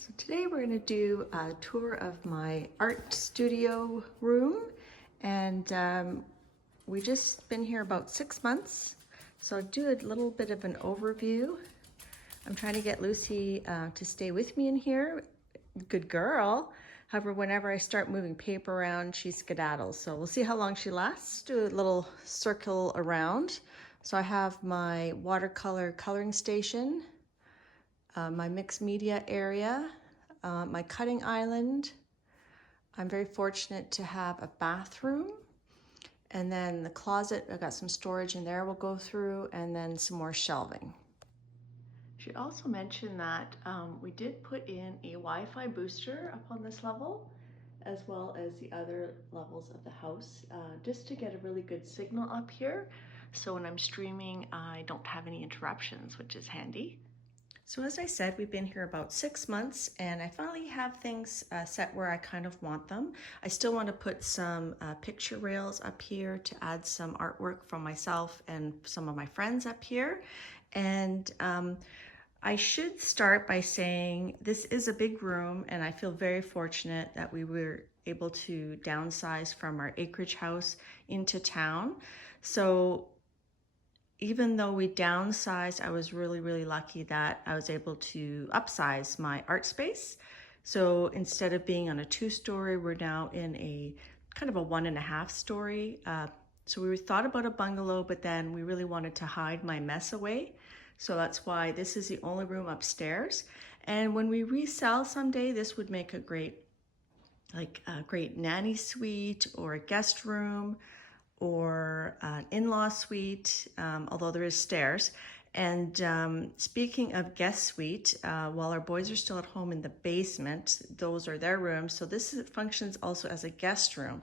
So today we're going to do a tour of my art studio room, and we've just been here about 6 months. So I'll do a little bit of an overview. I'm trying to get Lucy to stay with me in here. Good girl. However, whenever I start moving paper around, she skedaddles. So we'll see how long she lasts. Do a little circle around. So I have my watercolor coloring station, my mixed media area, my cutting island. I'm very fortunate to have a bathroom, and then the closet, I've got some storage in there we'll go through, and then some more shelving. I should also mention that we did put in a Wi-Fi booster up on this level, as well as the other levels of the house, just to get a really good signal up here. So when I'm streaming, I don't have any interruptions, which is handy. So as I said, we've been here about 6 months, and I finally have things set where I kind of want them. I still want to put some picture rails up here to add some artwork from myself and some of my friends up here. And I should start by saying this is a big room, and I feel very fortunate that we were able to downsize from our acreage house into town. So even though we downsized, I was really lucky that I was able to upsize my art space. So instead of being on a 2-story, we're now in a kind of a 1.5 story. So we thought about a bungalow, but then we really wanted to hide my mess away. So that's why this is the only room upstairs. And when we resell someday, this would make a great nanny suite or a guest room, or an in-law suite, although there is stairs. And speaking of guest suite, while our boys are still at home in the basement, those are their rooms. So this functions also as a guest room.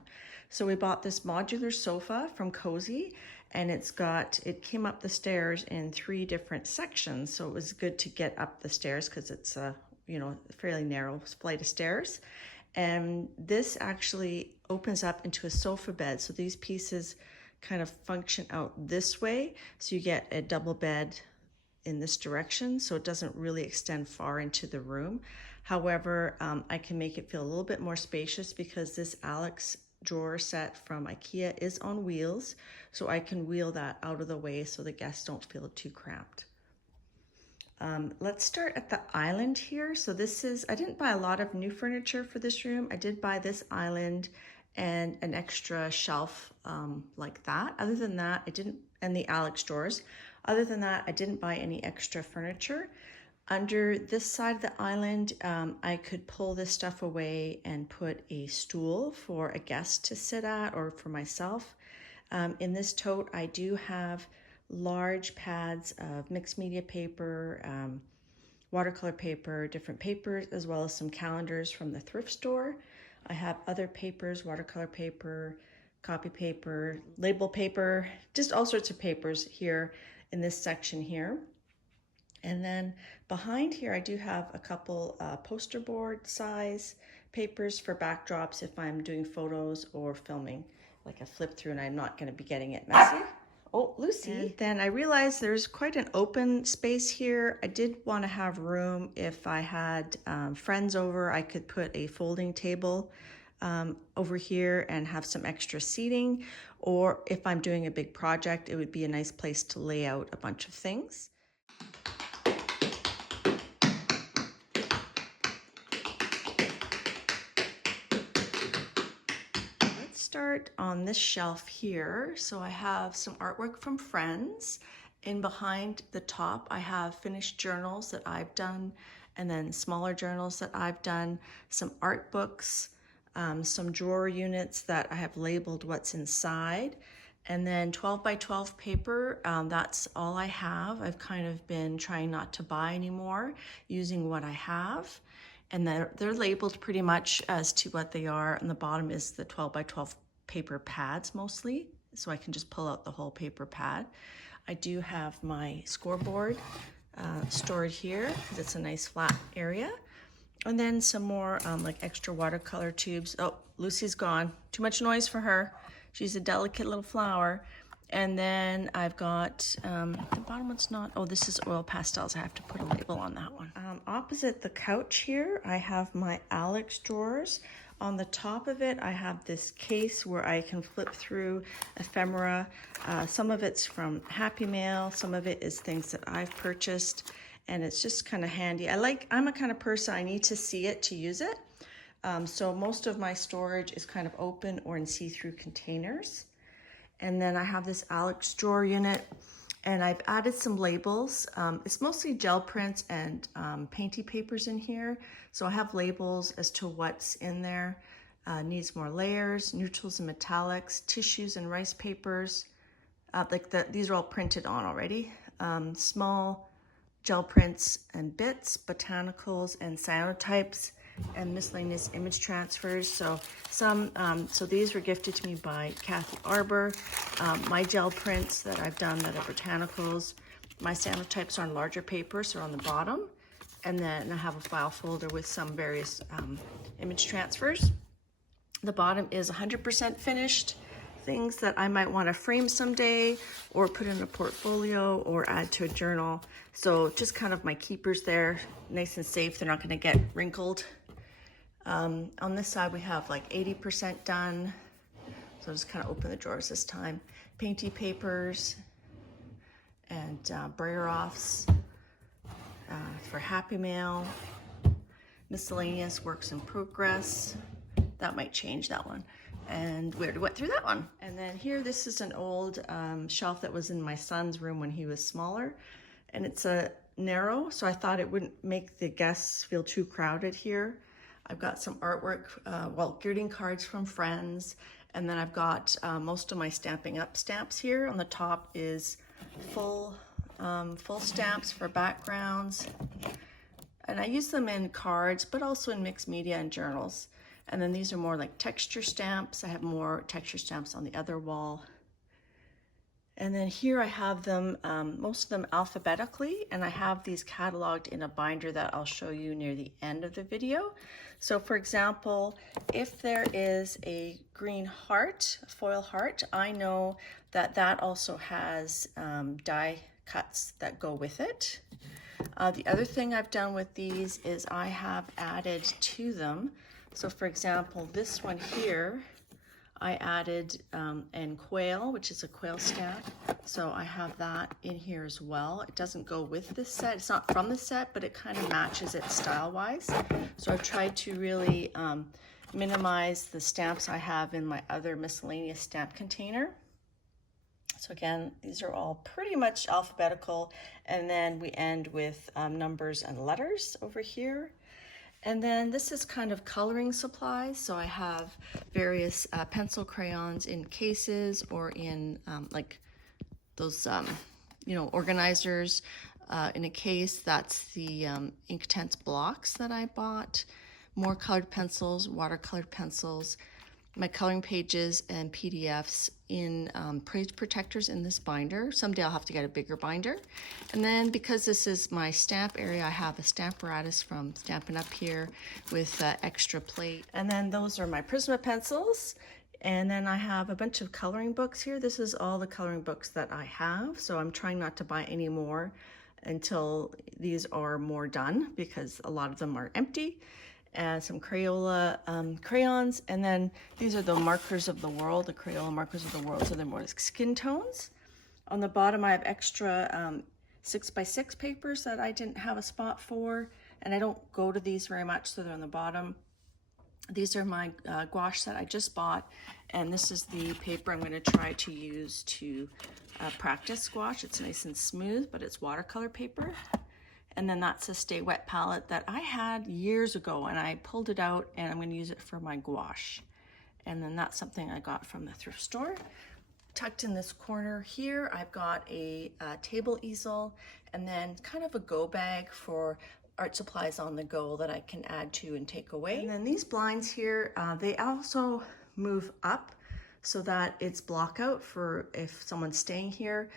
So we bought this modular sofa from Cozy, and it came up the stairs in 3 different sections. So it was good to get up the stairs because it's a fairly narrow flight of stairs. And this actually opens up into a sofa bed. So these pieces kind of function out this way. So you get a double bed in this direction. So it doesn't really extend far into the room. However, I can make it feel a little bit more spacious because this Alex drawer set from Ikea is on wheels. So I can wheel that out of the way so the guests don't feel too cramped. Let's start at the island here. So I didn't buy a lot of new furniture for this room. I did buy this island and an extra shelf like that. Other than that, and the Alex drawers. Other than that, I didn't buy any extra furniture. Under this side of the island, I could pull this stuff away and put a stool for a guest to sit at or for myself. In this tote, I do have large pads of mixed media paper, watercolor paper, different papers, as well as some calendars from the thrift store. I have other papers, watercolor paper, copy paper, label paper, just all sorts of papers here in this section here. And then behind here, I do have a couple poster board size papers for backdrops if I'm doing photos or filming, like a flip through, and I'm not going to be getting it messy. Oh, Lucy. And then I realized there's quite an open space here. I did want to have room if I had friends over. I could put a folding table over here and have some extra seating. Or if I'm doing a big project, it would be a nice place to lay out a bunch of things. Start on this shelf here. So I have some artwork from friends, and behind the top I have finished journals that I've done, and then smaller journals that I've done, some art books, some drawer units that I have labeled what's inside, and then 12 by 12 paper. That's all I have. I've kind of been trying not to buy anymore, using what I have. And they're labeled pretty much as to what they are. On the bottom is the 12 by 12 paper pads mostly, so I can just pull out the whole paper pad. I do have my scoreboard stored here because it's a nice flat area. And then some more like extra watercolor tubes. Oh, Lucy's gone. Too much noise for her. She's a delicate little flower. And then I've got, the bottom one's not, oh, this is oil pastels. I have to put a label on that one. Opposite the couch here, I have my Alex drawers. On the top of it, I have this case where I can flip through ephemera. Some of it's from Happy Mail, some of it is things that I've purchased, and it's just kind of handy. I'm a kind of person, I need to see it to use it. So most of my storage is kind of open or in see-through containers. And then I have this Alex drawer unit, and I've added some labels. It's mostly gel prints and painty papers in here. So I have labels as to what's in there. Needs more layers, neutrals and metallics, tissues and rice papers. These are all printed on already. Small gel prints and bits, botanicals and cyanotypes, and miscellaneous image transfers. So so these were gifted to me by Kathy Arbor. My gel prints that I've done that are botanicals. My cyanotypes are on larger paper, so on the bottom. And then I have a file folder with some various image transfers. The bottom is 100% finished. Things that I might want to frame someday or put in a portfolio or add to a journal. So just kind of my keepers there, nice and safe. They're not going to get wrinkled. On this side, we have like 80% done. So I'll just kind of open the drawers this time. Painty papers and brayer-offs for Happy Mail. Miscellaneous works in progress. That might change, that one. And we already went through that one. And then here, this is an old shelf that was in my son's room when he was smaller. And it's a narrow, so I thought it wouldn't make the guests feel too crowded here. I've got some artwork, greeting cards from friends, and then I've got most of my Stampin' Up stamps here. On the top is full stamps for backgrounds, and I use them in cards, but also in mixed media and journals. And then these are more like texture stamps. I have more texture stamps on the other wall. And then here I have them, most of them alphabetically, and I have these cataloged in a binder that I'll show you near the end of the video. So for example, if there is a green heart, a foil heart, I know that that also has die cuts that go with it. The other thing I've done with these is I have added to them. So for example, this one here, I added an quail, which is a quail stamp. So I have that in here as well. It doesn't go with this set. It's not from the set, but it kind of matches it style-wise. So I've tried to really minimize the stamps I have in my other miscellaneous stamp container. So again, these are all pretty much alphabetical. And then we end with numbers and letters over here. And then this is kind of coloring supplies. So I have various pencil crayons in cases or in like those, organizers in a case. That's the Inktense blocks that I bought. More colored pencils, watercolored pencils, my coloring pages and PDFs in page protectors in this binder. Someday I'll have to get a bigger binder. And then because this is my stamp area, I have a Stamparatus from Stampin' Up! Here with extra plate. And then those are my Prisma pencils. And then I have a bunch of coloring books here. This is all the coloring books that I have. So I'm trying not to buy any more until these are more done because a lot of them are empty. And some Crayola crayons, and then these are the markers of the world, the Crayola markers of the world, so they're more like skin tones. On the bottom I have extra 6x6 papers that I didn't have a spot for, and I don't go to these very much, so they're on the bottom. These are my gouache that I just bought, and this is the paper I'm going to try to use to practice gouache. It's nice and smooth, but it's watercolor paper. And then that's a Stay Wet palette that I had years ago, and I pulled it out and I'm going to use it for my gouache. And then that's something I got from the thrift store. Tucked in this corner here, I've got a table easel and then kind of a go bag for art supplies on the go that I can add to and take away. And then these blinds here, they also move up so that it's block out for if someone's staying here.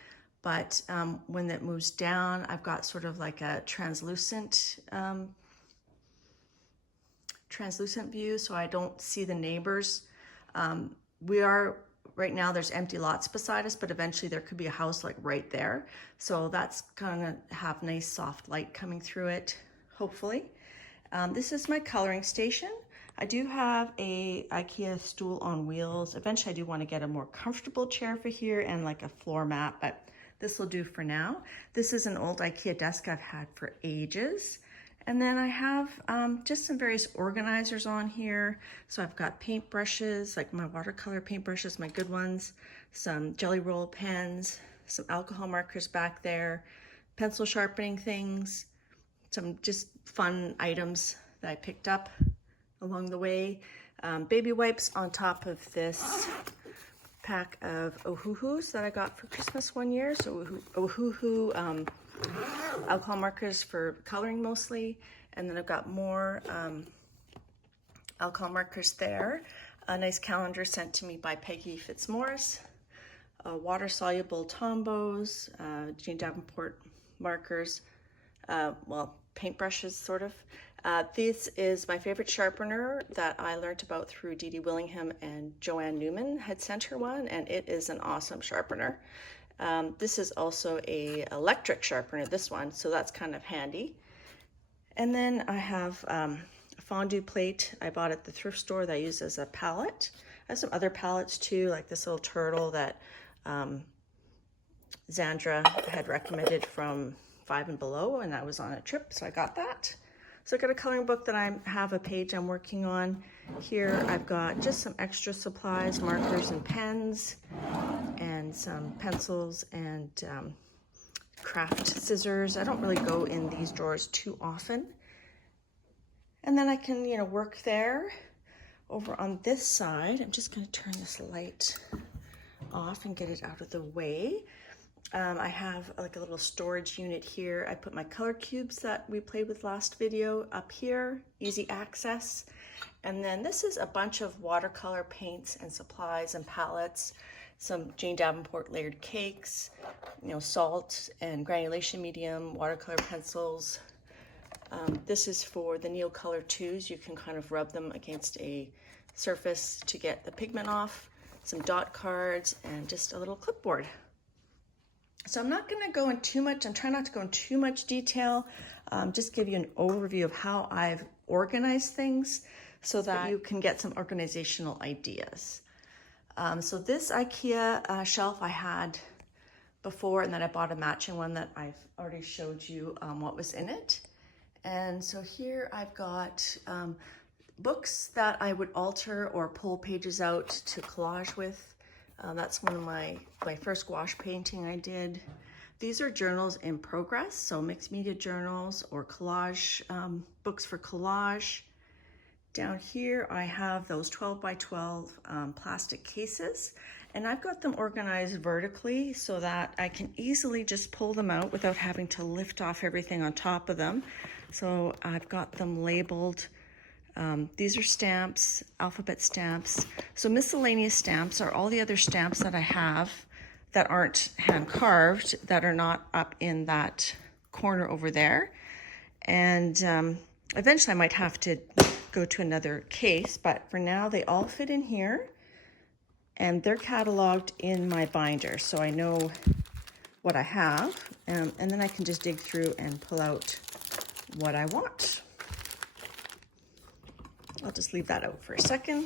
But when it moves down, I've got sort of like a translucent view, so I don't see the neighbors. We are right now there's empty lots beside us, but eventually there could be a house like right there. So that's gonna have nice soft light coming through it, hopefully. This is my coloring station. I do have a Ikea stool on wheels. Eventually I do want to get a more comfortable chair for here and like a floor mat, but this will do for now. This is an old Ikea desk I've had for ages. And then I have just some various organizers on here. So I've got paintbrushes, like my watercolor paintbrushes, my good ones, some jelly roll pens, some alcohol markers back there, pencil sharpening things, some just fun items that I picked up along the way. Baby wipes on top of this pack of Ohuhus that I got for Christmas one year. So Ohuhu alcohol markers for coloring mostly. And then I've got more alcohol markers there. A nice calendar sent to me by Peggy Fitzmaurice. Water-soluble Tombows, Jane Davenport markers, well, paintbrushes, sort of. This is my favorite sharpener that I learned about through Dede Willingham, and Joanne Newman had sent her one, and it is an awesome sharpener. This is also a electric sharpener, this one, so that's kind of handy. And then I have a fondue plate I bought at the thrift store that I use as a palette. I have some other palettes too, like this little turtle that Zandra had recommended from 5 and Below, and I was on a trip, so I got that. So I got a coloring book that I have a page I'm working on. Here I've got just some extra supplies, markers and pens, and some pencils and craft scissors. I don't really go in these drawers too often. And then I can, you know, work there. Over on this side, I'm just going to turn this light off and get it out of the way. I have like a little storage unit here. I put my color cubes that we played with last video up here, easy access. And then this is a bunch of watercolor paints and supplies and palettes, some Jane Davenport layered cakes, you know, salt and granulation medium, watercolor pencils. This is for the Neocolor 2s. You can kind of rub them against a surface to get the pigment off, some dot cards, and just a little clipboard. So I'm not going to go in too much. I'm trying not to go in too much detail. Just give you an overview of how I've organized things so that you can get some organizational ideas. So this IKEA shelf I had before, and then I bought a matching one that I've already showed you what was in it. And so here I've got books that I would alter or pull pages out to collage with. That's one of my first gouache painting I did. These are journals in progress, so mixed media journals or collage, books for collage. Down here I have those 12 by 12 plastic cases, and I've got them organized vertically so that I can easily just pull them out without having to lift off everything on top of them. So I've got them labeled. These are stamps, alphabet stamps. So miscellaneous stamps are all the other stamps that I have that aren't hand carved, that are not up in that corner over there. And eventually I might have to go to another case, but for now they all fit in here, and they're cataloged in my binder, so I know what I have, and then I can just dig through and pull out what I want. I'll just leave that out for a second.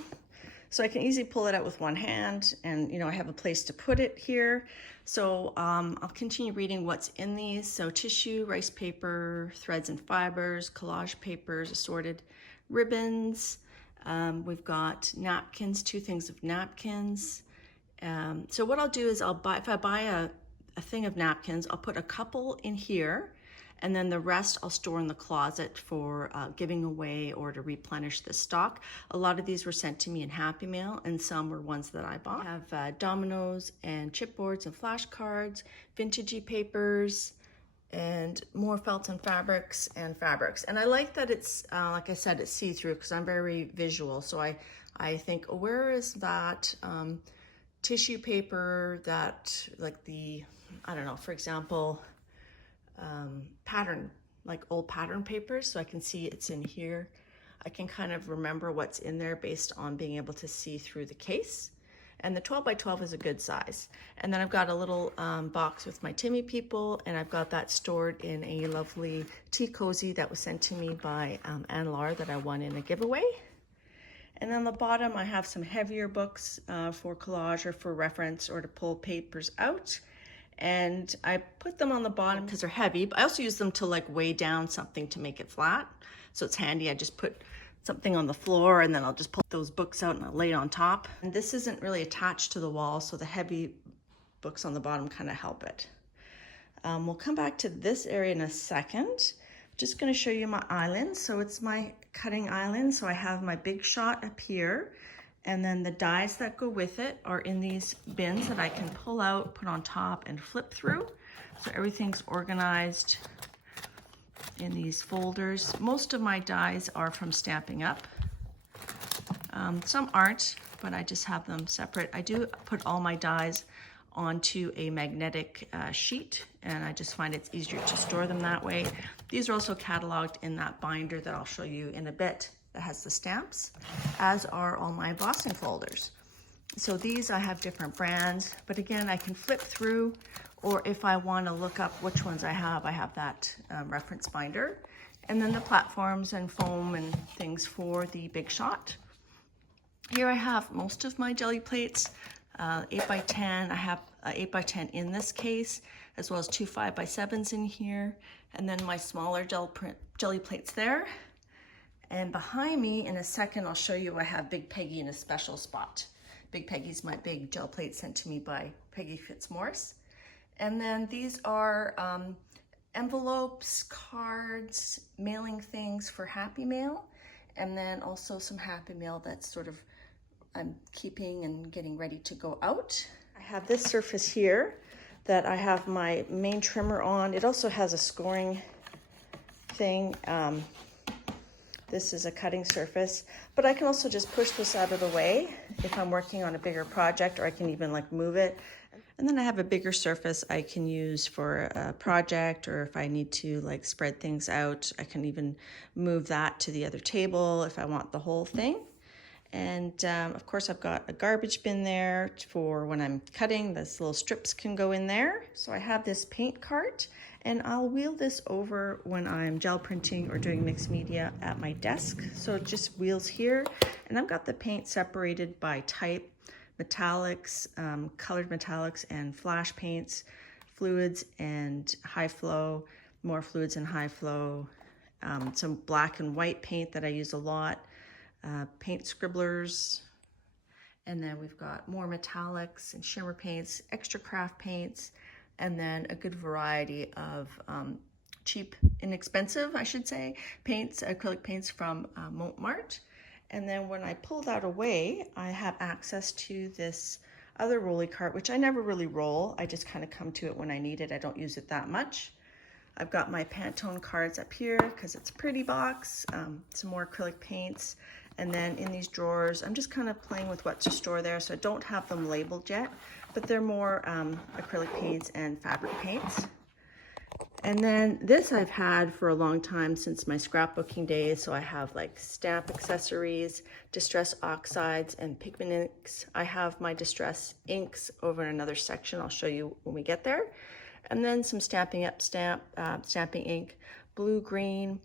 So I can easily pull it out with one hand, and you know, I have a place to put it here. So I'll continue reading what's in these. So tissue, rice paper, threads and fibers, collage papers, assorted ribbons. We've got napkins, 2 things of napkins. So what I'll do is if I buy a thing of napkins, I'll put a couple in here, and then the rest I'll store in the closet for giving away or to replenish the stock. A lot of these were sent to me in Happy Mail, and some were ones that I bought. I have dominoes and chipboards and flashcards, vintagey papers, and more felt and fabrics and fabrics. And I like that it's, like I said, it's see-through because I'm very visual. So I think, oh, where is that tissue paper that, like the, I don't know, for example, pattern, like old pattern papers, so I can see it's in here. I can kind of remember what's in there based on being able to see through the case. And the 12 by 12 is a good size. And then I've got a little box with my Timmy people, and I've got that stored in a lovely tea cozy that was sent to me by Anne Laura that I won in a giveaway. And on the bottom, I have some heavier books for collage or for reference or to pull papers out. And I put them on the bottom because they're heavy, but I also use them to like weigh down something to make it flat. So it's handy. I just put something on the floor and then I'll just pull those books out and I'll lay it on top. And this isn't really attached to the wall, so the heavy books on the bottom kind of help it. We'll come back to this area in a second. Just going to show you my island. So it's my cutting island. So I have my big shot up here, and then the dies that go with it are in these bins that I can pull out, put on top, and flip through. So everything's organized in these folders. Most of my dies are from Stampin' Up. Some aren't, but I just have them separate. I do put all my dies onto a magnetic sheet, and I just find it's easier to store them that way. These are also cataloged in that binder that I'll show you in a bit that has the stamps, as are all my embossing folders. So these I have different brands, but again, I can flip through, or if I want to look up which ones I have that reference binder. And then the platforms and foam and things for the big shot. Here I have most of my jelly plates, 8 by 10. I have 8 by 10 in this case, as well as 2 5 by 7s in here, and then my smaller jelly plates there. And behind me, in a second, I'll show you I have Big Peggy in a special spot. Big Peggy's my big gel plate sent to me by Peggy Fitzmaurice. And then these are envelopes, cards, mailing things for Happy Mail, and then also some Happy Mail that's sort of I'm keeping and getting ready to go out. I have this surface here that I have my main trimmer on. It also has a scoring thing. This is a cutting surface, but I can also just push this out of the way if I'm working on a bigger project, or I can even like move it. And then I have a bigger surface I can use for a project, or if I need to like spread things out, I can even move that to the other table if I want the whole thing. And of course I've got a garbage bin there for when I'm cutting. These little strips can go in there. So I have this paint cart, and I'll wheel this over when I'm gel printing or doing mixed media at my desk. So it just wheels here, and I've got the paint separated by type, metallics, colored metallics and flash paints, fluids and high flow, more fluids and high flow, some black and white paint that I use a lot, paint scribblers, and then we've got more metallics and shimmer paints, extra craft paints, and then a good variety of cheap, inexpensive, I should say, paints, acrylic paints from Montmartre. And then when I pull that away, I have access to this other rolly cart, which I never really roll. I just kind of come to it when I need it. I don't use it that much. I've got my Pantone cards up here because it's a pretty box, some more acrylic paints. And then in these drawers, I'm just kind of playing with what to store there. So I don't have them labeled yet, but they're more acrylic paints and fabric paints. And then this I've had for a long time, since my scrapbooking days. So I have like stamp accessories, distress oxides, and pigment inks. I have my distress inks over in another section. I'll show you when we get there. And then some Stampin' Up stamping ink, blue, green,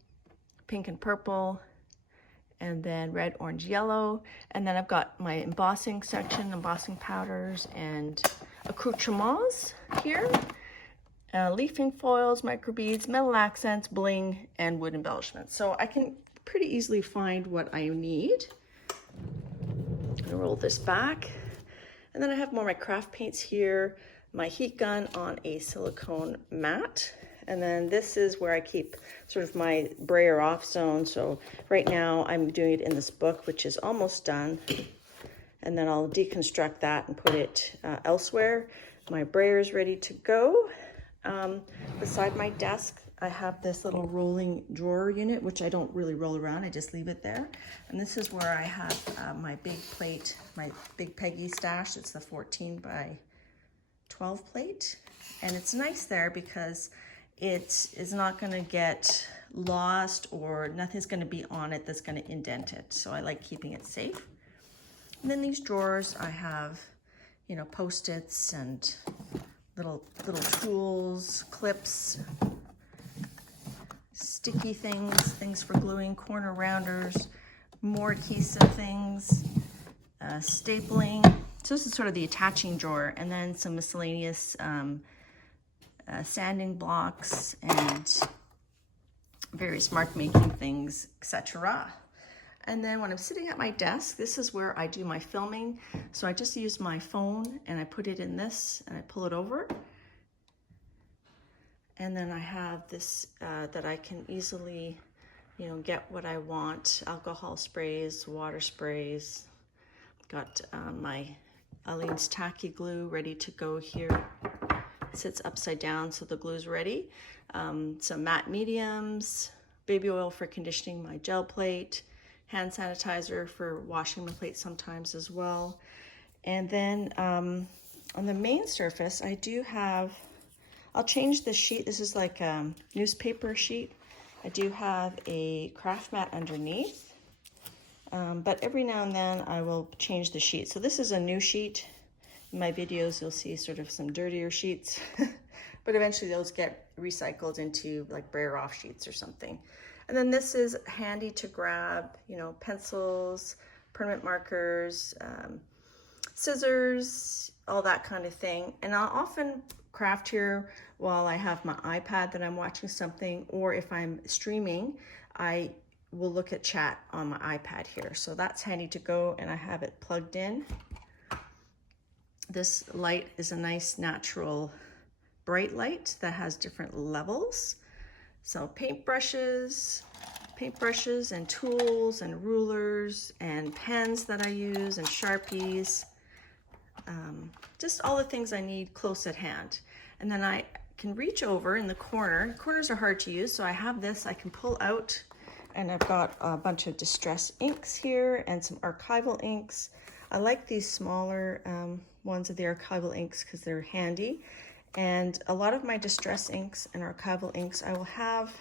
pink and purple, and then red, orange, yellow. And then I've got my embossing section, embossing powders and accoutrements here. Leafing foils, microbeads, metal accents, bling, and wood embellishments. So I can pretty easily find what I need. I'm gonna roll this back. And then I have more of my craft paints here, my heat gun on a silicone mat. And then this is where I keep sort of my brayer off zone. So right now I'm doing it in this book, which is almost done. And then I'll deconstruct that and put it elsewhere. My brayer is ready to go. Beside my desk, I have this little rolling drawer unit, which I don't really roll around. I just leave it there. And this is where I have my big plate, my Big Peggy stash. It's the 14 by 12 plate. And it's nice there because it is not going to get lost, or nothing's going to be on it that's going to indent it. So I like keeping it safe. And then these drawers, I have you know, Post-its and little tools, clips, sticky things for gluing, corner rounders, more adhesive things, stapling. So this is sort of the attaching drawer, and then some miscellaneous sanding blocks and various mark making things, etc. And then when I'm sitting at my desk, this is where I do my filming. So I just use my phone and I put it in this and I pull it over. And then I have this that I can easily, you know, get what I want. Alcohol sprays, water sprays. Got my Aleene's tacky glue ready to go here. It sits upside down so the glue's ready. Some matte mediums, baby oil for conditioning my gel plate, hand sanitizer for washing my plate sometimes as well. And then on the main surface, I do have, I'll change the sheet. This is like a newspaper sheet. I do have a craft mat underneath, but every now and then I will change the sheet. So this is a new sheet. In my videos, you'll see sort of some dirtier sheets, but eventually those get recycled into like Brayer off sheets or something. And then this is handy to grab, you know, pencils, permanent markers, scissors, all that kind of thing. And I'll often craft here while I have my iPad that I'm watching something, or if I'm streaming, I will look at chat on my iPad here. So that's handy to go, and I have it plugged in. This light is a nice natural bright light that has different levels. So paintbrushes and tools and rulers and pens that I use and Sharpies. Just all the things I need close at hand. And then I can reach over in the corner. Corners are hard to use, so I have this I can pull out, and I've got a bunch of distress inks here and some archival inks. I like these smaller ones of the archival inks because they're handy. And a lot of my distress inks and archival inks, I will have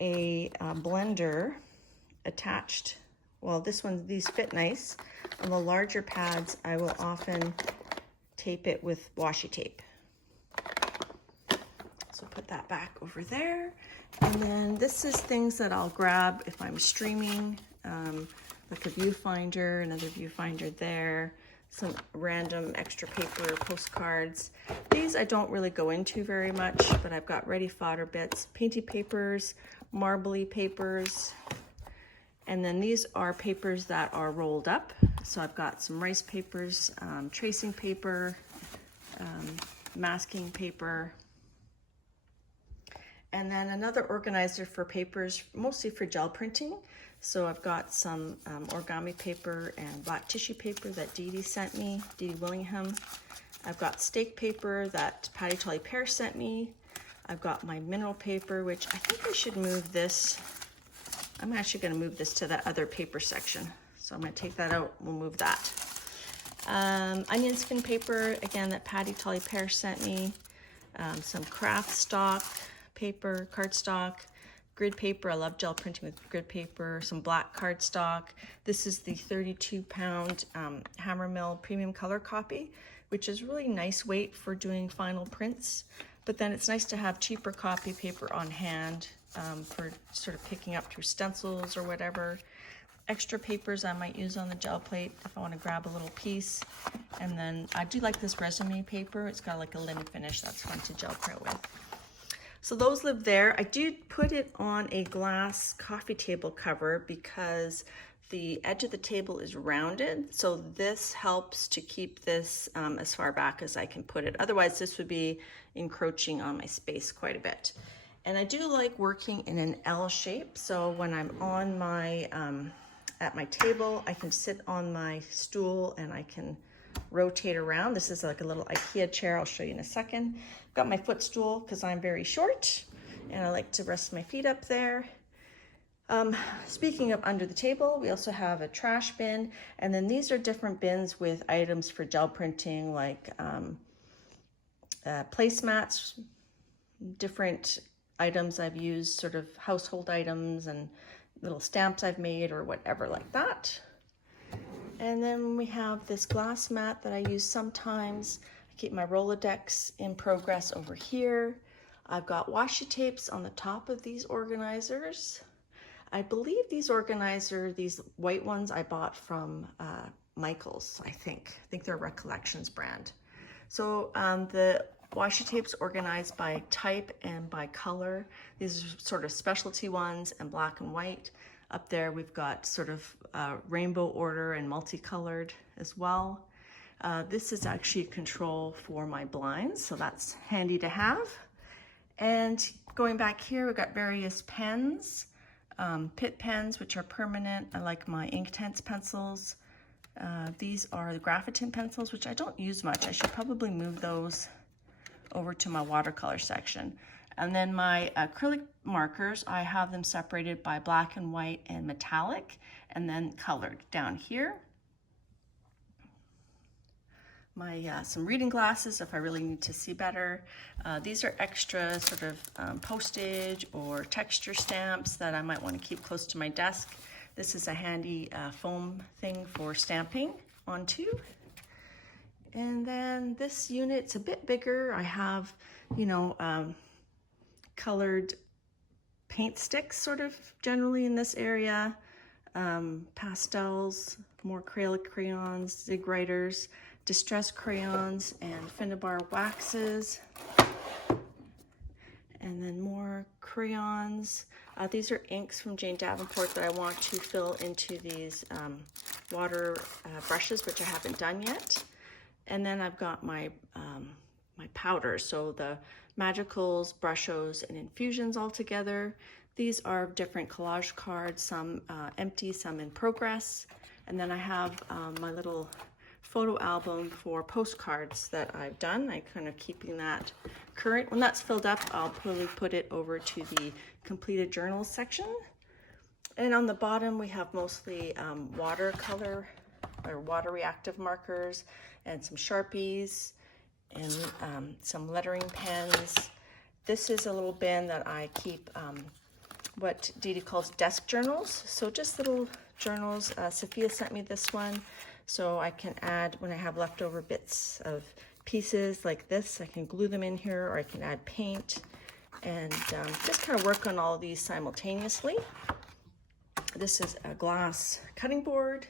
a blender attached. Well, this one, these fit nice. On the larger pads, I will often tape it with washi tape. So put that back over there. And then this is things that I'll grab if I'm streaming, like a viewfinder, another viewfinder there, some random extra paper, postcards. These I don't really go into very much, but I've got ready fodder bits, painty papers, marbly papers, and then these are papers that are rolled up. So I've got some rice papers, tracing paper, masking paper, and then another organizer for papers, mostly for gel printing. So I've got some origami paper and black tissue paper that Dede sent me, Dede Willingham. I've got steak paper that Patty Tolly Pear sent me. I've got my mineral paper, which I think I should move this. I'm actually going to move this to that other paper section. So I'm going to take that out, we'll move that. Onion skin paper, again, that Patty Tolly Pear sent me. Some craft stock paper, cardstock, grid paper. I love gel printing with grid paper. Some black cardstock. This is the 32-pound Hammermill premium color copy, which is really nice weight for doing final prints. But then it's nice to have cheaper copy paper on hand for sort of picking up through stencils or whatever. Extra papers I might use on the gel plate if I want to grab a little piece. And then I do like this resume paper. It's got like a linen finish that's fun to gel print with. So those live there. I do put it on a glass coffee table cover because the edge of the table is rounded. So this helps to keep this as far back as I can put it. Otherwise, this would be encroaching on my space quite a bit. And I do like working in an L shape. So when I'm on my, at my table, I can sit on my stool and I can rotate around. This is like a little Ikea chair. I'll show you in a second. Got my footstool because I'm very short and I like to rest my feet up there. Speaking of under the table, we also have a trash bin, and then these are different bins with items for gel printing, like placemats, different items I've used, sort of household items and little stamps I've made or whatever like that. And then we have this glass mat that I use sometimes. I keep my Rolodex in progress over here. I've got washi tapes on the top of these organizers. I believe these white ones I bought from Michael's, I think. I think they're a Recollections brand. So the washi tapes organized by type and by color. These are sort of specialty ones and black and white. Up there we've got sort of rainbow order and multicolored as well. This is actually control for my blinds, so that's handy to have. And going back here, we've got various pens, Pitt pens, which are permanent. I like my Inktense pencils. These are the Graphitin pencils, which I don't use much. I should probably move those over to my watercolor section. And then my acrylic markers, I have them separated by black and white and metallic, and then colored down here. My some reading glasses if I really need to see better. These are extra sort of postage or texture stamps that I might want to keep close to my desk. This is a handy foam thing for stamping onto. And then this unit's a bit bigger. I have, you know, colored paint sticks sort of generally in this area, pastels, more acrylic crayons, zig writers, distress crayons, and Finnabar waxes, and then more crayons. These are inks from Jane Davenport that I want to fill into these water brushes, which I haven't done yet. And then I've got my my powders, so the Magicals, Brushos, and Infusions all together. These are different collage cards, some empty, some in progress. And then I have my little photo album for postcards that I've done. I'm kind of keeping that current. When that's filled up, I'll probably put it over to the completed journals section. And on the bottom, we have mostly watercolor or water reactive markers and some Sharpies and some lettering pens. This is a little bin that I keep what Dede calls desk journals. So just little journals. Sophia sent me this one, so I can add when I have leftover bits of pieces like this. I can glue them in here, or I can add paint and just kind of work on all of these simultaneously. This is a glass cutting board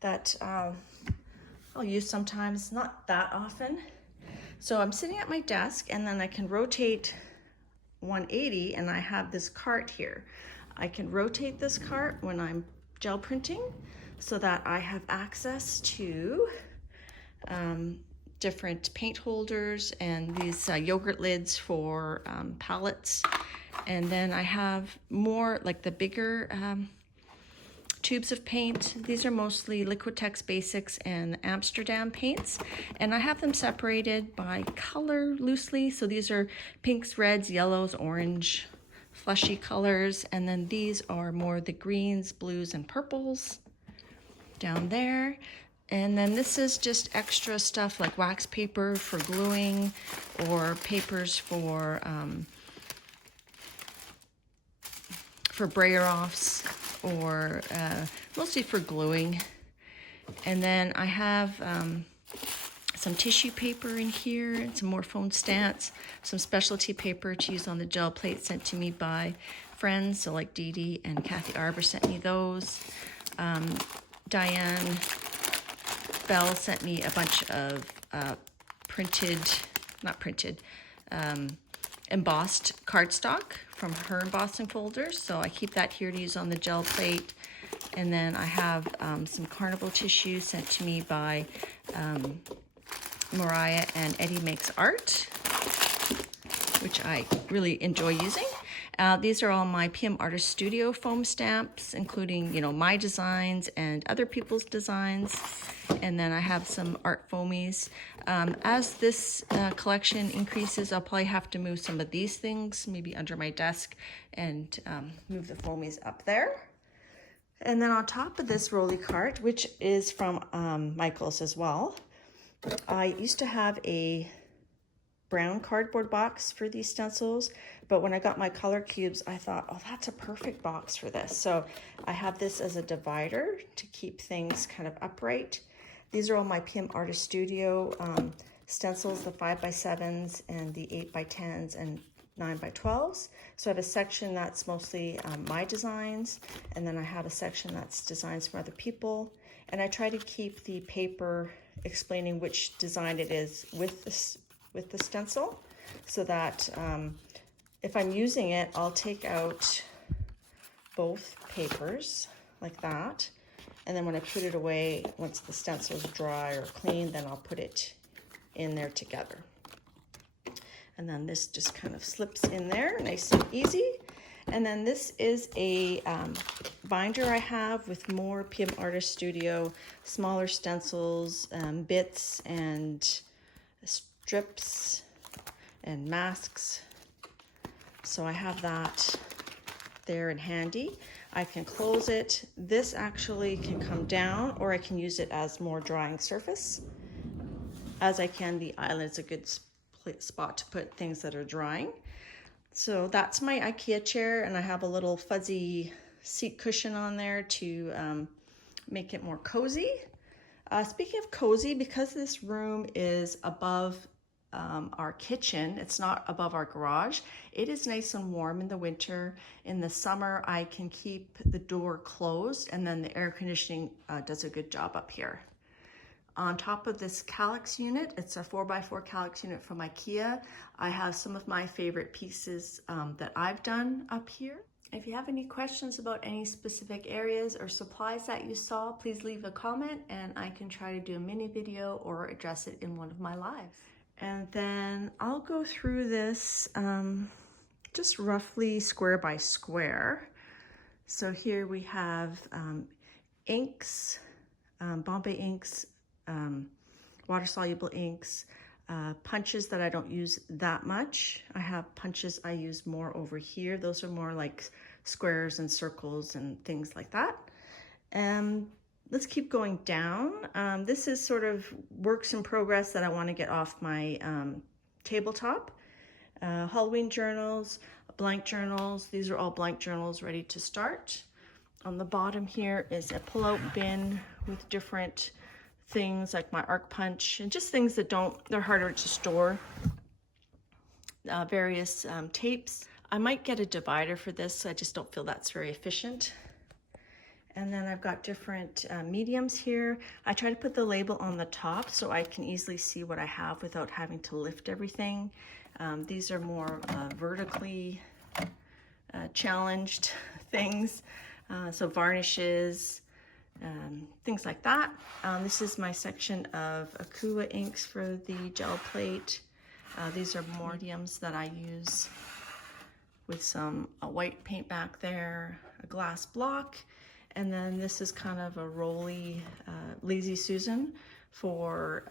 that I'll use sometimes, not that often. So I'm sitting at my desk, and then I can rotate 180, and I have this cart here. I can rotate this cart when I'm gel printing so that I have access to different paint holders and these yogurt lids for palettes. And then I have more like the bigger tubes of paint. These are mostly Liquitex Basics and Amsterdam paints, and I have them separated by color loosely. So these are pinks, reds, yellows, orange, fleshy colors, and then these are more the greens, blues, and purples down there. And then this is just extra stuff like wax paper for gluing, or papers for brayer-offs, or mostly for gluing. And then I have some tissue paper in here, and some more foam stamps, some specialty paper to use on the gel plate sent to me by friends, so like Dede and Kathy Arbor sent me those. Diane Bell sent me a bunch of embossed cardstock from her embossing folders, so I keep that here to use on the gel plate. And then I have some carnival tissue sent to me by Mariah and Eddie Makes Art, which I really enjoy using. These are all my PM Artist Studio foam stamps, including, you know, my designs and other people's designs. And then I have some art foamies. As this collection increases, I'll probably have to move some of these things, maybe under my desk, and move the foamies up there. And then on top of this rolly cart, which is from Michael's as well, I used to have a brown cardboard box for these stencils, but when I got my color cubes, I thought, oh, that's a perfect box for this. So I have this as a divider to keep things kind of upright. These are all my PM Artist Studio stencils, the 5x7s and the 8x10s and 9x12s. So I have a section that's mostly my designs, and then I have a section that's designs from other people. And I try to keep the paper explaining which design it is with the stencil, so that if I'm using it, I'll take out both papers like that. And then when I put it away, once the stencil is dry or clean, then I'll put it in there together. And then this just kind of slips in there, nice and easy. And then this is a binder I have with more PM Artist Studio, smaller stencils, bits and strips and masks. So I have that there and handy. I can close it. This actually can come down, or I can use it as more drying surface. As I can, the island is a good spot to put things that are drying. So that's my Ikea chair, and I have a little fuzzy seat cushion on there to make it more cozy. Speaking of cozy, because this room is above our kitchen, it's not above our garage, it is nice and warm in the winter. In the summer, I can keep the door closed, and then the air conditioning does a good job up here. On top of this calyx unit, it's a 4x4 calyx unit from Ikea. I have some of my favorite pieces that I've done up here. If you have any questions about any specific areas or supplies that you saw, please leave a comment and I can try to do a mini video or address it in one of my lives. And then I'll go through this just roughly square by square. So here we have inks, Bombay inks, water-soluble inks, punches that I don't use that much. I have punches I use more over here. Those are more like squares and circles and things like that. Let's keep going down. This is sort of works in progress that I want to get off my tabletop. Halloween journals, blank journals. These are all blank journals ready to start. On the bottom here is a pull-out bin with different things like my arc punch and just things that they're harder to store. Various tapes. I might get a divider for this. I just don't feel that's very efficient. And then I've got different mediums here. I try to put the label on the top so I can easily see what I have without having to lift everything. These are more vertically challenged things. So varnishes, things like that. This is my section of Akua inks for the gel plate. These are more mediums that I use with some white paint back there, a glass block, and then this is kind of a rolly Lazy Susan for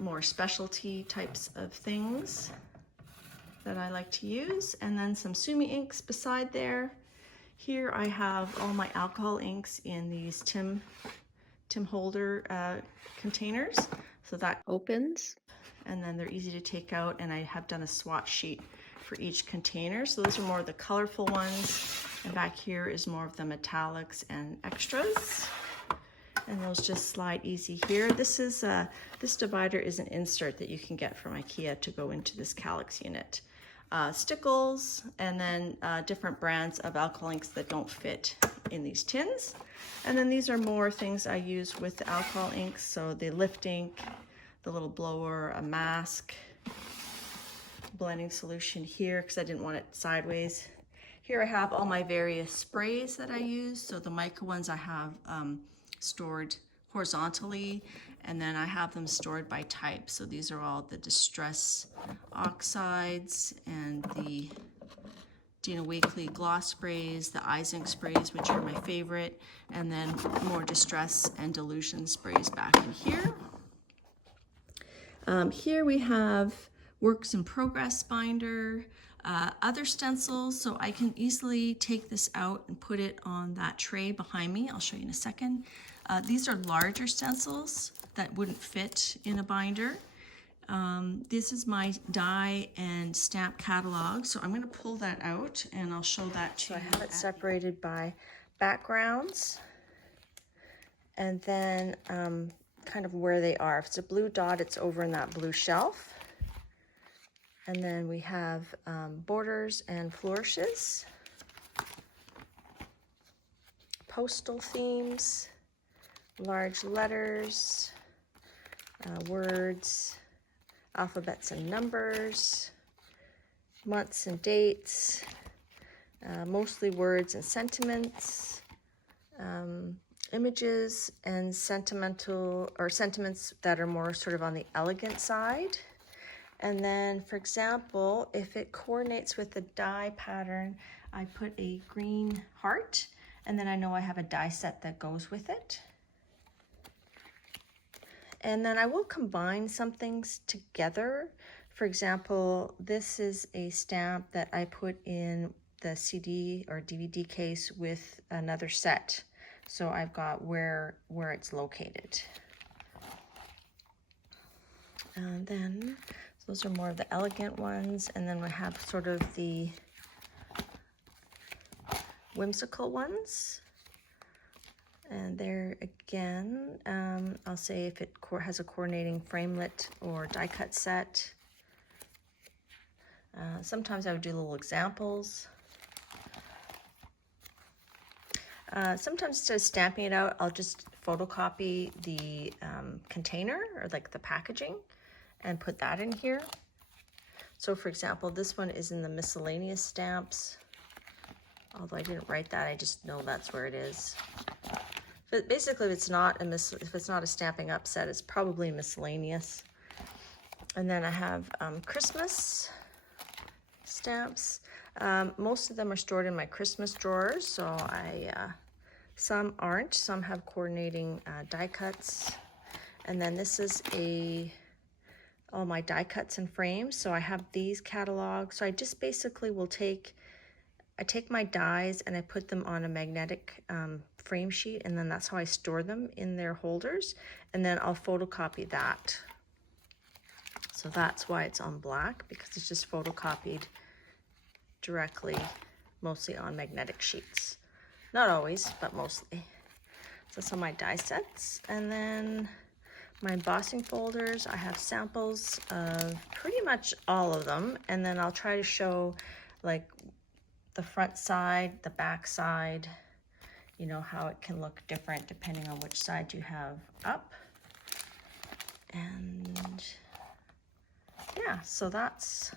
more specialty types of things that I like to use, and then some Sumi inks beside there. Here I have all my alcohol inks in these Tim Holder containers. So that opens, and then they're easy to take out, and I have done a swatch sheet for each container. So those are more of the colorful ones, and back here is more of the metallics and extras. And those just slide easy here. This divider is an insert that you can get from Ikea to go into this calyx unit. Stickles, and then different brands of alcohol inks that don't fit in these tins. And then these are more things I use with the alcohol inks. So the lift ink, the little blower, a mask, blending solution here because I didn't want it sideways. Here I have all my various sprays that I use. So the mica ones I have stored horizontally, and then I have them stored by type. So these are all the Distress Oxides and the Dina Wakley gloss sprays, the Zinc sprays, which are my favorite, and then more Distress and Delusion sprays back in here. Here we have Works in Progress binder, other stencils, so I can easily take this out and put it on that tray behind me. I'll show you in a second. These are larger stencils that wouldn't fit in a binder. This is my die and stamp catalog, so I'm going to pull that out and I'll show that to you. So I have it separated by backgrounds and then kind of where they are. If it's a blue dot, it's over in that blue shelf. And then we have borders and flourishes, postal themes, large letters, words, alphabets and numbers, months and dates, mostly words and sentiments, images and sentimental or sentiments that are more sort of on the elegant side. And then, for example, if it coordinates with the die pattern, I put a green heart, and then I know I have a die set that goes with it. And then I will combine some things together. For example, this is a stamp that I put in the CD or DVD case with another set. So I've got where it's located. And then those are more of the elegant ones. And then we have sort of the whimsical ones. And there again, I'll say if it has a coordinating framelit or die cut set. Sometimes I would do little examples. Sometimes instead of stamping it out, I'll just photocopy the container or like the packaging and put that in here. So for example, this one is in the miscellaneous stamps. Although I didn't write that, I just know that's where it is. But basically, if it's not a Stampin' Up set, it's probably miscellaneous. And then I have Christmas stamps. Most of them are stored in my Christmas drawers, so some aren't. Some have coordinating die cuts. And then this is all my die cuts and frames. So I have these catalogs. So I just basically will take my dies and I put them on a magnetic frame sheet, and then that's how I store them in their holders. And then I'll photocopy that. So that's why it's on black, because it's just photocopied directly, mostly on magnetic sheets. Not always, but mostly. So some of my die sets. And then my embossing folders, I have samples of pretty much all of them. And then I'll try to show like the front side, the back side, you know, how it can look different depending on which side you have up. And yeah, so that's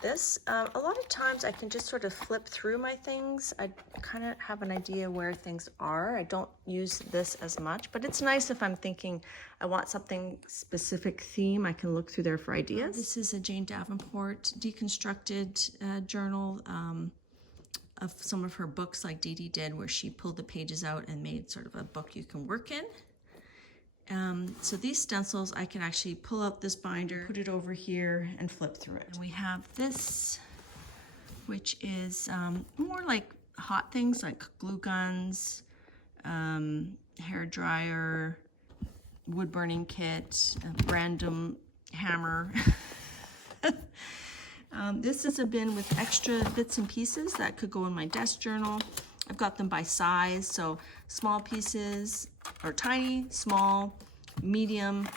this. A lot of times I can just sort of flip through my things. I kind of have an idea where things are. I don't use this as much, but it's nice if I'm thinking I want something specific theme, I can look through there for ideas. This is a Jane Davenport deconstructed journal of some of her books like Dede did, where she pulled the pages out and made sort of a book you can work in. So these stencils, I can actually pull out this binder, put it over here, and flip through it. And we have this, which is more like hot things like glue guns, hair dryer, wood burning kit, a random hammer. This is a bin with extra bits and pieces that could go in my desk journal. I've got them by size, so small pieces, or tiny, small, medium,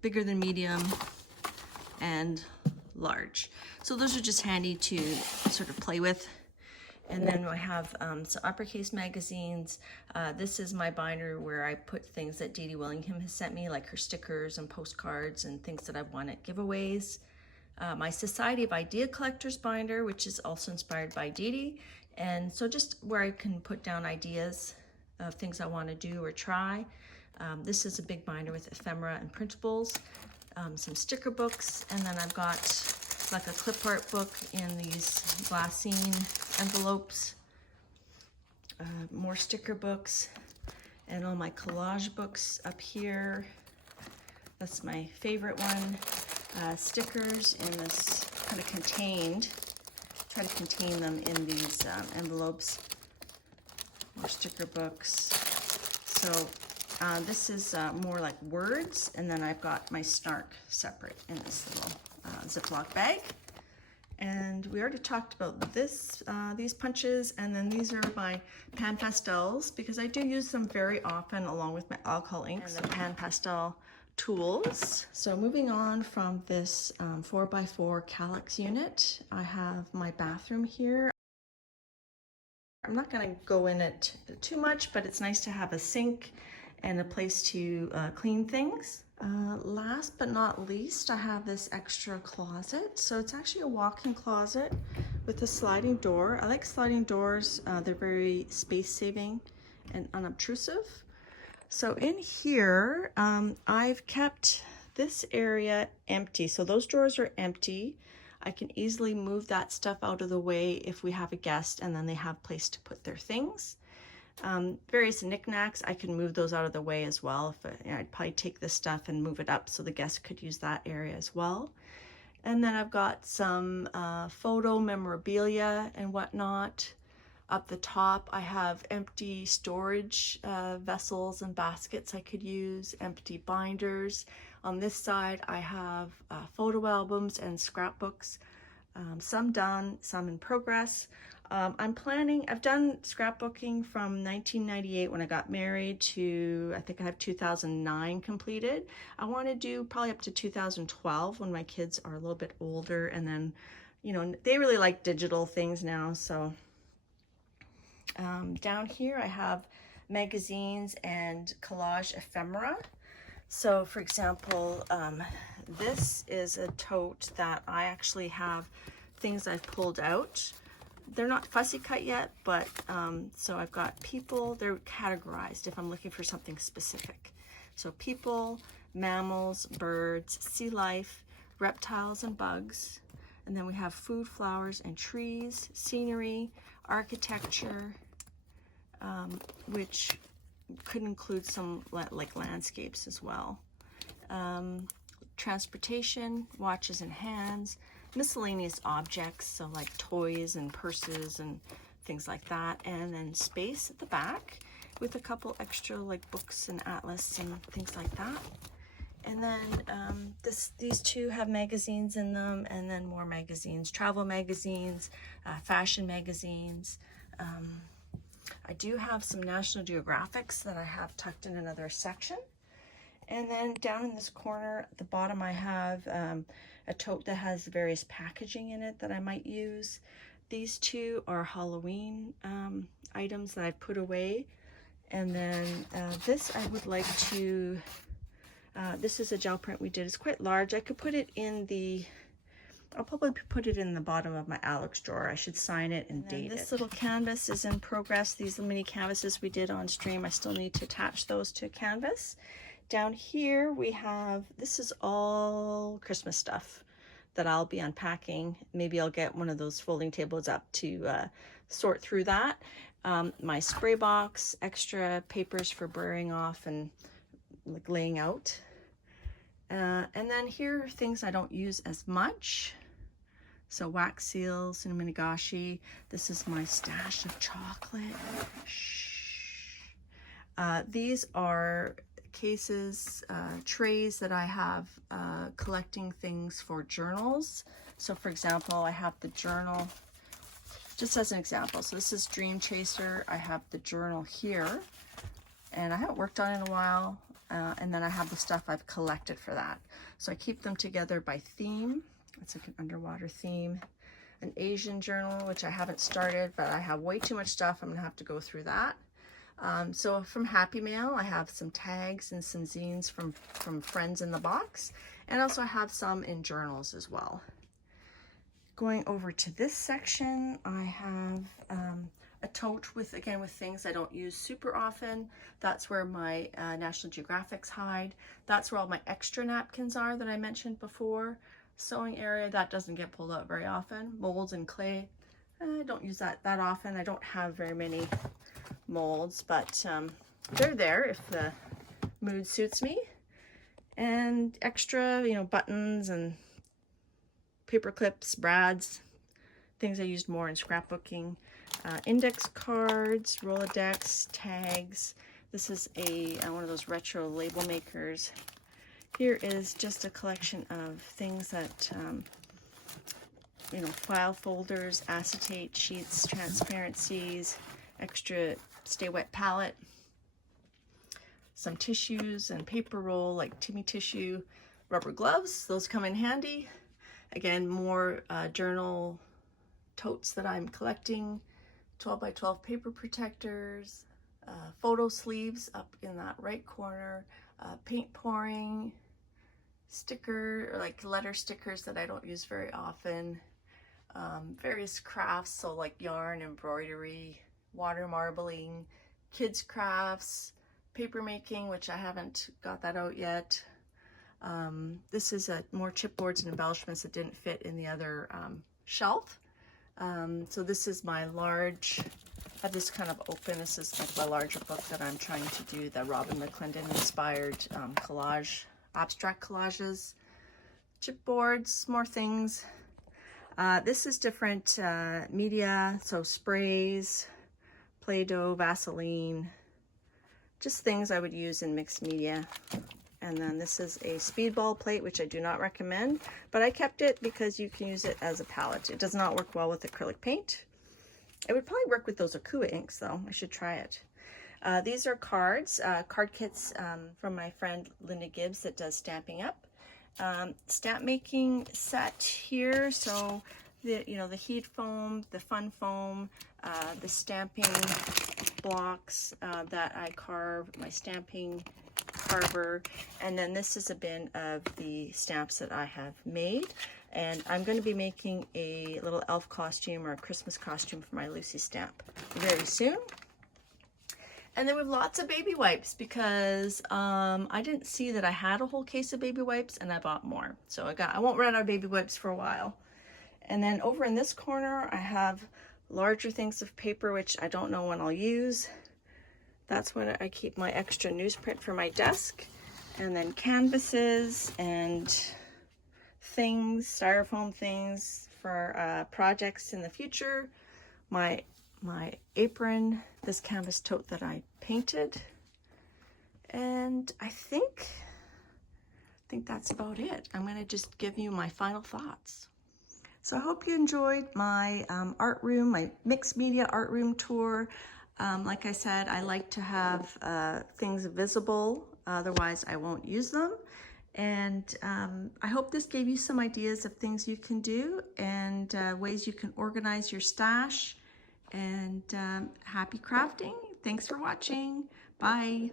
bigger than medium, and large. So those are just handy to sort of play with. And then I have some uppercase magazines. This is my binder where I put things that Dede Willingham has sent me, like her stickers and postcards and things that I've won at giveaways. My Society of Idea Collectors binder, which is also inspired by Dede. And so just where I can put down ideas of things I want to do or try. This is a big binder with ephemera and printables, some sticker books, and then I've got like a clip art book in these glassine envelopes, more sticker books, and all my collage books up here. That's my favorite one. Stickers in this kind of contained. Try to contain them in these envelopes. More sticker books. So This is more like words, and then I've got my snark separate in this little Ziploc bag. And we already talked about this, these punches, and then these are my pan pastels because I do use them very often along with my alcohol inks and the pan pastel tools. So moving on from this 4x4 calyx unit, I have my bathroom here. I'm not going to go in it too much, but it's nice to have a sink and a place to clean things. Last but not least, I have this extra closet. So it's actually a walk-in closet with a sliding door. I like sliding doors. They're very space-saving and unobtrusive. So in here, I've kept this area empty. So those drawers are empty. I can easily move that stuff out of the way if we have a guest and then they have a place to put their things. Various knickknacks, I can move those out of the way as well. I'd probably take this stuff and move it up so the guests could use that area as well. And then I've got some photo memorabilia and whatnot. Up the top, I have empty storage vessels and baskets I could use, empty binders. On this side, I have photo albums and scrapbooks, some done, some in progress. I've done scrapbooking from 1998 when I got married to, I think I have 2009 completed. I want to do probably up to 2012 when my kids are a little bit older, and then, you know, they really like digital things now, so. Down here I have magazines and collage ephemera. So for example, this is a tote that I actually have things I've pulled out. They're not fussy cut yet, but so I've got people, they're categorized if I'm looking for something specific. So people, mammals, birds, sea life, reptiles and bugs. And then we have food, flowers and trees, scenery, architecture, which could include some like landscapes as well. Transportation, watches and hands, miscellaneous objects, so like toys and purses and things like that. And then space at the back with a couple extra like books and atlas and things like that. And then these two have magazines in them, and then more magazines, travel magazines, fashion magazines. I do have some National Geographics that I have tucked in another section. And then down in this corner at the bottom, I have a tote that has various packaging in it that I might use. These two are Halloween items that I've put away. And then this I would like to, this is a gel print we did. It's quite large. I could put it in the, I'll probably put it in the bottom of my Alex drawer. I should sign it and date it. This little canvas is in progress. These mini canvases we did on stream, I still need to attach those to canvas. Down here we have, this is all Christmas stuff that I'll be unpacking. Maybe I'll get one of those folding tables up to sort through that. My spray box, extra papers for burring off and like laying out. And then here are things I don't use as much. So wax seals, cinnamonigashi. This is my stash of chocolate. Shh. These are cases, trays that I have collecting things for journals. So for example, I have the journal, just as an example. So this is Dream Chaser. I have the journal here, and I haven't worked on it in a while. And then I have the stuff I've collected for that. So I keep them together by theme. It's like an underwater theme. An Asian journal, which I haven't started, but I have way too much stuff. I'm gonna have to go through that. So from Happy Mail, I have some tags and some zines from friends in the box. And also I have some in journals as well. Going over to this section, I have a tote with, again, with things I don't use super often. That's where my National Geographics hide. That's where all my extra napkins are that I mentioned before. Sewing area, that doesn't get pulled out very often. Molds and clay, I don't use that often. I don't have very many molds, but they're there if the mood suits me. And extra, you know, buttons and paper clips, brads, things I used more in scrapbooking. Index cards, Rolodex, tags. This is one of those retro label makers. Here is just a collection of things that, you know, file folders, acetate sheets, transparencies, extra stay wet palette, some tissues and paper roll like Timmy tissue, rubber gloves, those come in handy. Again, more journal totes that I'm collecting, 12 by 12 paper protectors, photo sleeves up in that right corner, paint pouring, sticker, or like letter stickers that I don't use very often, various crafts, so like yarn, embroidery, water marbling, kids crafts, paper making, which I haven't got that out yet. This is more chipboards and embellishments that didn't fit in the other shelf. So this is my large, I have this kind of open, this is like my larger book that I'm trying to do, the Robin McClendon inspired collage, abstract collages, chipboards, more things. This is different media, so sprays, Play-Doh, Vaseline, just things I would use in mixed media. And then this is a speedball plate, which I do not recommend, but I kept it because you can use it as a palette. It does not work well with acrylic paint. It would probably work with those Ikea inks though. I should try it. These are cards, card kits from my friend Linda Gibbs that does Stampin' Up. Stamp making set here. So the heat foam, the fun foam, the stamping blocks that I carve, my stamping carver, and then this is a bin of the stamps that I have made, and I'm going to be making a little elf costume or a Christmas costume for my Lucy stamp very soon. And then we have lots of baby wipes because I didn't see that I had a whole case of baby wipes, and I bought more, so I won't run out of baby wipes for a while. And then over in this corner I have larger things of paper which I don't know when I'll use. That's when I keep my extra newsprint for my desk, and then canvases and things, styrofoam things for projects in the future. My apron, this canvas tote that I painted, and I think that's about it. I'm going to just give you my final thoughts. So I hope you enjoyed my art room, my mixed media art room tour. Like I said, I like to have things visible, otherwise I won't use them. And I hope this gave you some ideas of things you can do and ways you can organize your stash. And happy crafting. Thanks for watching. Bye.